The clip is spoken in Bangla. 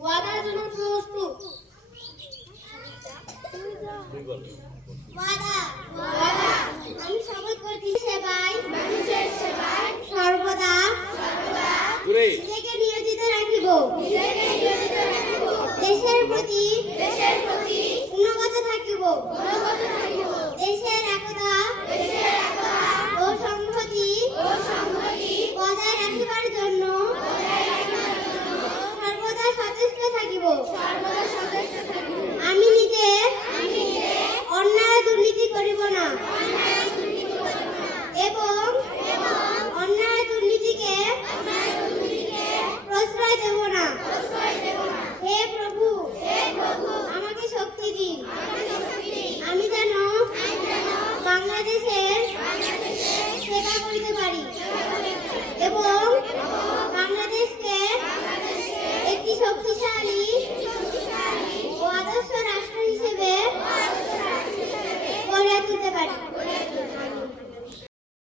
ওয়াদার জন্য প্রস্তুত। ওয়াদা ওয়াদা আমি শপথ করছি মানুষের সেবায় সর্বদা নিজেকে নিয়োজিত রাখিব। দেশের প্রতি গুণগত থাকিব। দেশের একতা ও সংহতি বজায় রাখিবার জন্য সর্বদা সচেষ্ট থাকিব। আমি নিজে অন্যায় দুর্নীতি করিব না এবং অন্যায় দুর্নীতিকে প্রশ্রয় দেব না। হে প্রভু আমাকে শক্তি দিন। আমি যেন বাংলাদেশের সেবা করিতে পারি এবং বাংলাদেশকে একটি শক্তিশালী